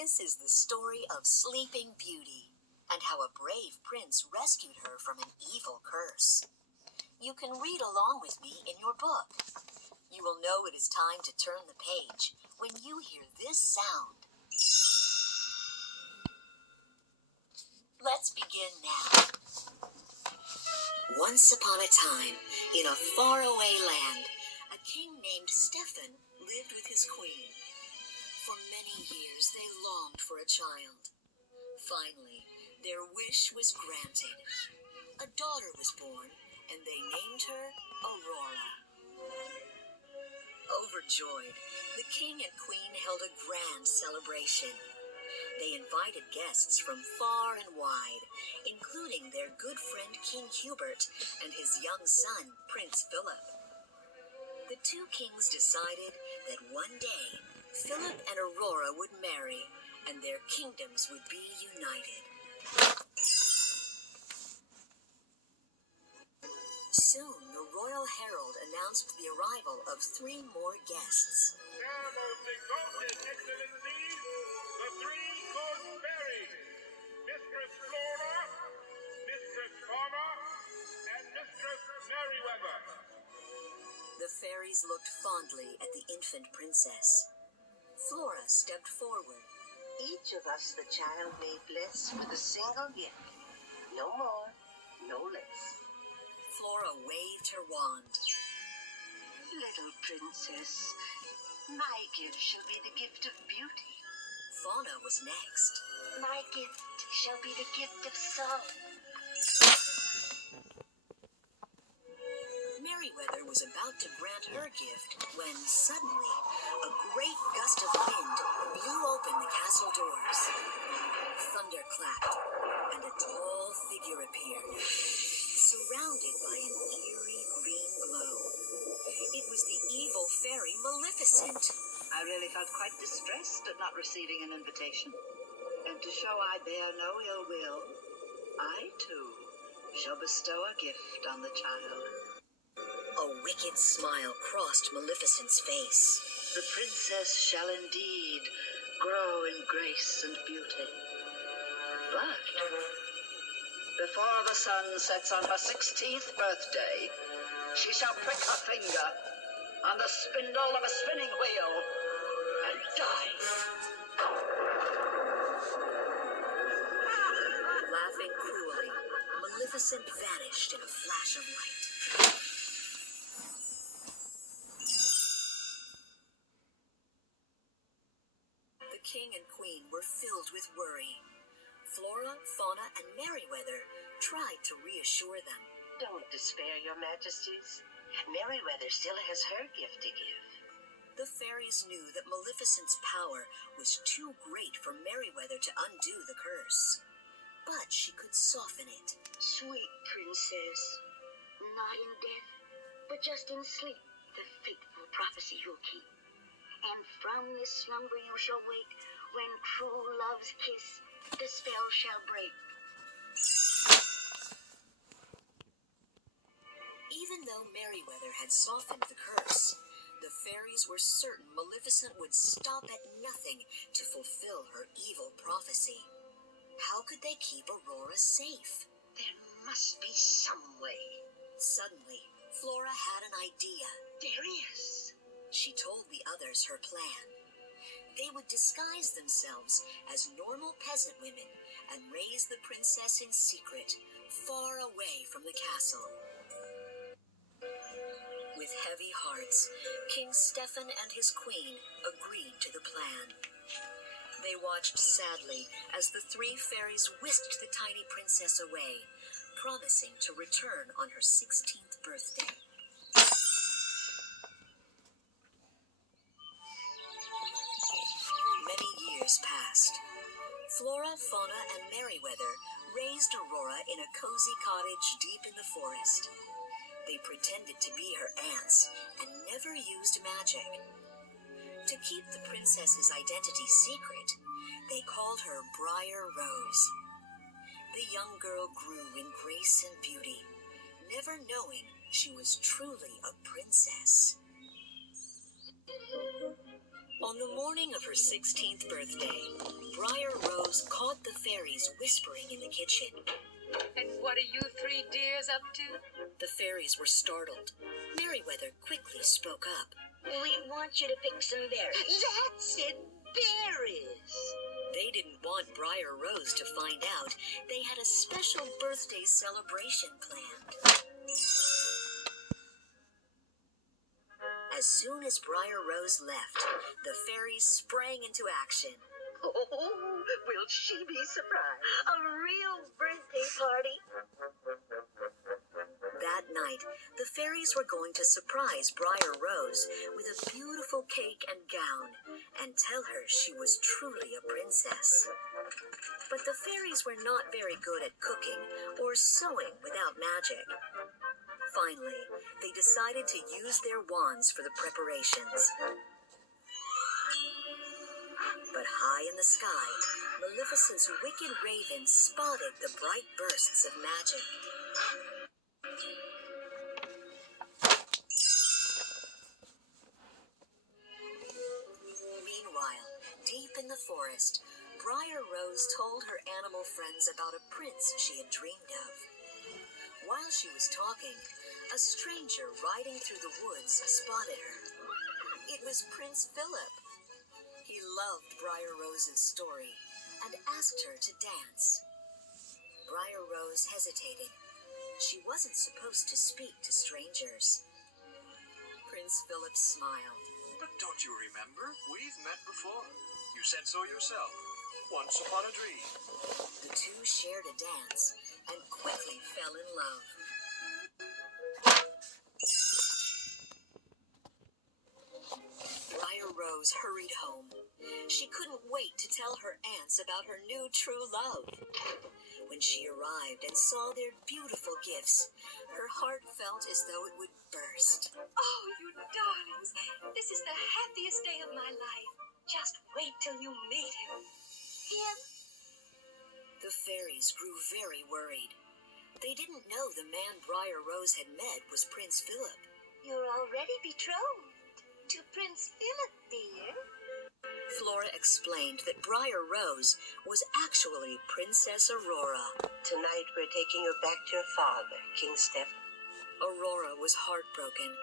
This is the story of Sleeping Beauty and how a brave prince rescued her from an evil curse. You can read along with me in your book. You will know it is time to turn the page when you hear this sound. Let's begin now. Once upon a time, in a faraway land, a king named Stephen lived with his queen. For many years, they longed for a child. Finally, their wish was granted. A daughter was born, and they named her Aurora. Overjoyed, the king and queen held a grand celebration. They invited guests from far and wide, including their good friend King Hubert and his young son, Prince Phillip. The two kings decided that one day, Phillip and Aurora would marry, and their kingdoms would be united. Soon, the royal herald announced the arrival of 3 more guests. Their most exalted excellencies, the 3 good fairies, Mistress Flora, Mistress Fauna, and Mistress Merryweather. The fairies looked fondly at the infant princess. Flora stepped forward. Each of us the child may bless with a single gift. No more, no less. Flora waved her wand. Little princess, my gift shall be the gift of beauty. Fauna was next. My gift shall be the gift of song. Merryweather was about to grant her gift when suddenly a great gust of wind blew open the castle doors. Thunder clapped, and a tall figure appeared, surrounded by an eerie green glow. It was the evil fairy Maleficent. I really felt quite distressed at not receiving an invitation. And to show I bear no ill will, I, too, shall bestow a gift on the child. A wicked smile crossed Maleficent's face. The princess shall indeed grow in grace and beauty. But before the sun sets on her 16th birthday, she shall prick her finger on the spindle of a spinning wheel and die. Laughing cruelly, Maleficent vanished in a flash of light. The king and queen were filled with worry. Flora, Fauna, and Merryweather tried to reassure them. Don't despair, your majesties. Merryweather still has her gift to give. The fairies knew that Maleficent's power was too great for Merryweather to undo the curse. But she could soften it. Sweet princess, not in death, but just in sleep, the fateful prophecy you'll keep. And from this slumber you shall wake, when true love's kiss the spell shall break. Even though Merryweather had softened the curse, the fairies were certain Maleficent would stop at nothing to fulfill her evil prophecy. How could they keep Aurora safe? There must be some way. Suddenly, Flora had an idea. There is. She told the others her plan. They would disguise themselves as normal peasant women and raise the princess in secret, far away from the castle. With heavy hearts, King Stephen and his queen agreed to the plan. They watched sadly as the 3 fairies whisked the tiny princess away, promising to return on her 16th birthday. Many years passed. Flora, Fauna, and Merryweather raised Aurora in a cozy cottage deep in the forest. They pretended to be her aunts and never used magic. To keep the princess's identity secret, they called her Briar Rose. The young girl grew in grace and beauty, never knowing she was truly a princess. On the morning of her 16th birthday, Briar Rose caught the fairies whispering in the kitchen. And what are you three dears up to? The fairies were startled. Merryweather quickly spoke up. We want you to pick some berries. That's it, berries. They didn't want Briar Rose to find out they had a special birthday celebration planned. As soon as Briar Rose left, the fairies sprang into action. Oh, will she be surprised? A real birthday party. That night, the fairies were going to surprise Briar Rose with a beautiful cake and gown and tell her she was truly a princess. But the fairies were not very good at cooking or sewing without magic. Finally, they decided to use their wands for the preparations. But high in the sky, Maleficent's wicked raven spotted the bright bursts of magic. Meanwhile, deep in the forest, Briar Rose told her animal friends about a prince she had dreamed of. While she was talking, a stranger riding through the woods spotted her. It was Prince Phillip. He loved Briar Rose's story and asked her to dance. Briar Rose hesitated. She wasn't supposed to speak to strangers. Prince Phillip smiled. But don't you remember? We've met before. You said so yourself. Once upon a dream. The two shared a dance and quickly fell in love. Briar Rose hurried home. She couldn't wait to tell her aunts about her new true love. When she arrived and saw their beautiful gifts, her heart felt as though it would burst. Oh, you darlings, this is the happiest day of my life. Just wait till you meet him. Him? The fairies grew very worried. They didn't know the man Briar Rose had met was Prince Phillip. You're already betrothed to Prince Phillip, dear. Flora explained that Briar Rose was actually Princess Aurora. Tonight we're taking her back to her father, King Stephen. Aurora was heartbroken,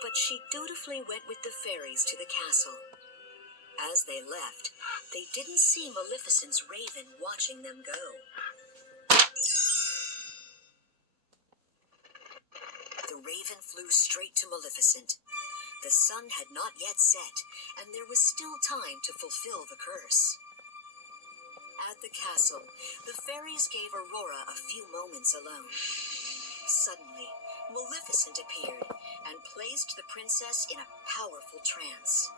but she dutifully went with the fairies to the castle. As they left, they didn't see Maleficent's raven watching them go. The raven flew straight to Maleficent. The sun had not yet set, and there was still time to fulfill the curse. At the castle, the fairies gave Aurora a few moments alone. Suddenly, Maleficent appeared and placed the princess in a powerful trance.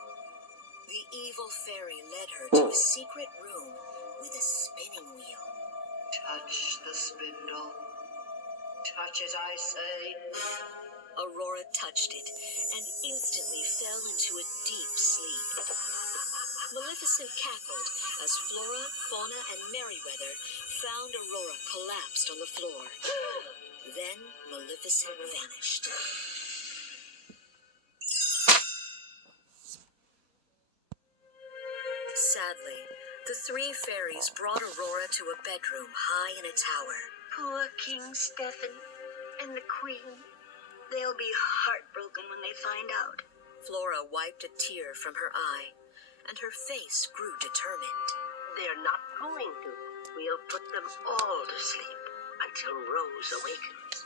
The evil fairy led her to a secret room with a spinning wheel. Touch the spindle. Touch it, I say. Aurora touched it and instantly fell into a deep sleep. Maleficent cackled as Flora, Fauna, and Merryweather found Aurora collapsed on the floor. Then Maleficent vanished. Sadly, the three fairies brought Aurora to a bedroom high in a tower. Poor King Stephen and the Queen. They'll be heartbroken when they find out. Flora wiped a tear from her eye, and her face grew determined. They're not going to. We'll put them all to sleep until Rose awakens.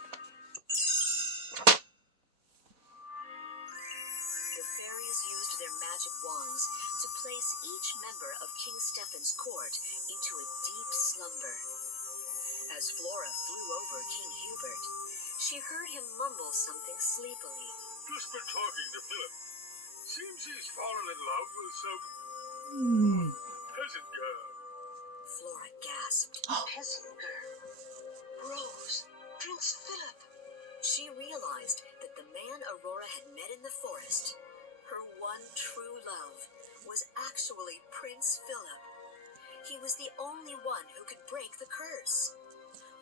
The fairies used their magic wands to place each member of King Stephen's court into a deep slumber. As Flora flew over King Hubert, she heard him mumble something sleepily. Just been talking to Philip. Seems he's fallen in love with some peasant girl. Flora gasped. Peasant girl. Rose. Prince Philip. She realized that the man Aurora had met in the forest, her one true love, was actually Prince Philip. He was the only one who could break the curse.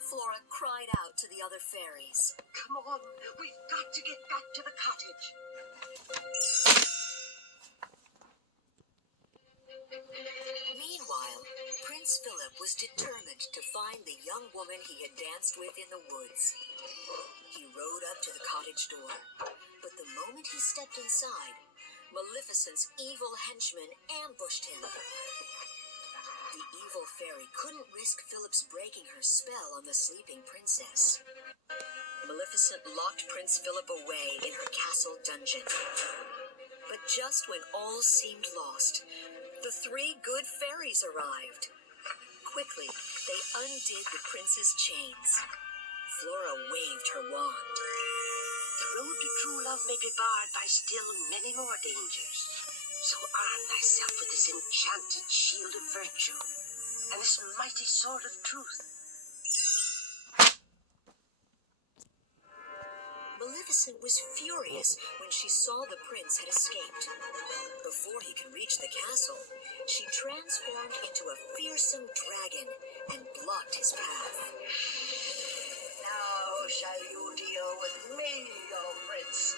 Flora cried out to the other fairies. Come on. We've got to get back to the cottage. Meanwhile, Prince Phillip was determined to find the young woman he had danced with in the woods. He rode up to the cottage door, but the moment he stepped inside, Maleficent's evil henchmen ambushed him. The evil fairy couldn't risk Philip's breaking her spell on the sleeping princess. Maleficent locked Prince Philip away in her castle dungeon. But just when all seemed lost, the three good fairies arrived. Quickly, they undid the prince's chains. Flora waved her wand. The road to true love may be barred by still many more dangers. So arm thyself with this enchanted shield of virtue and this mighty sword of truth. Maleficent was furious when she saw the prince had escaped. Before he could reach the castle, she transformed into a fearsome dragon and blocked his path. Now shall you deal with me, O prince.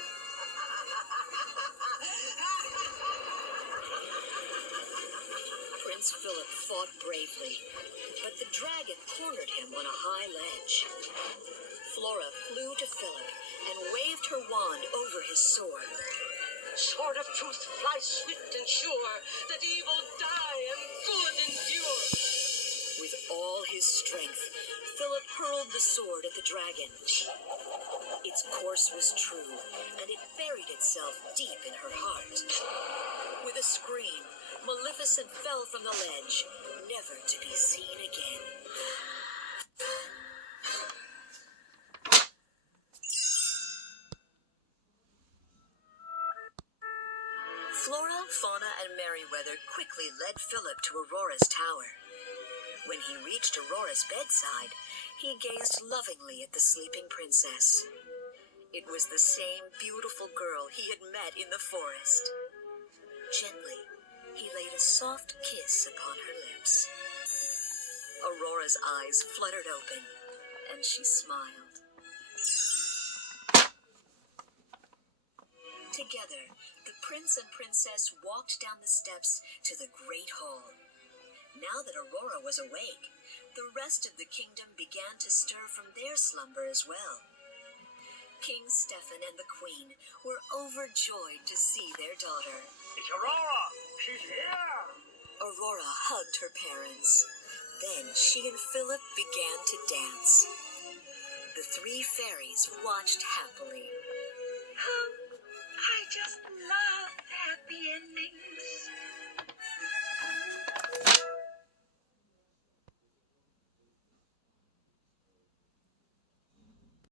Prince Philip fought bravely, but the dragon cornered him on a high ledge. Flora flew to Philip and waved her wand over his sword. Sword of truth, fly swift and sure, that evil die and good endure. With all his strength, Philip hurled the sword at the dragon. Its course was true, and it buried itself deep in her heart. With a scream, Maleficent fell from the ledge, never to be seen again. Flora, Fauna, and Merryweather quickly led Philip to Aurora's tower. When he reached Aurora's bedside, he gazed lovingly at the sleeping princess. It was the same beautiful girl he had met in the forest. Gently, he laid a soft kiss upon her lips. Aurora's eyes fluttered open, and she smiled. Together, the prince and princess walked down the steps to the great hall. Now that Aurora was awake, the rest of the kingdom began to stir from their slumber as well. King Stefan and the Queen were overjoyed to see their daughter. It's Aurora! She's here! Aurora hugged her parents. Then she and Philip began to dance. The three fairies watched happily.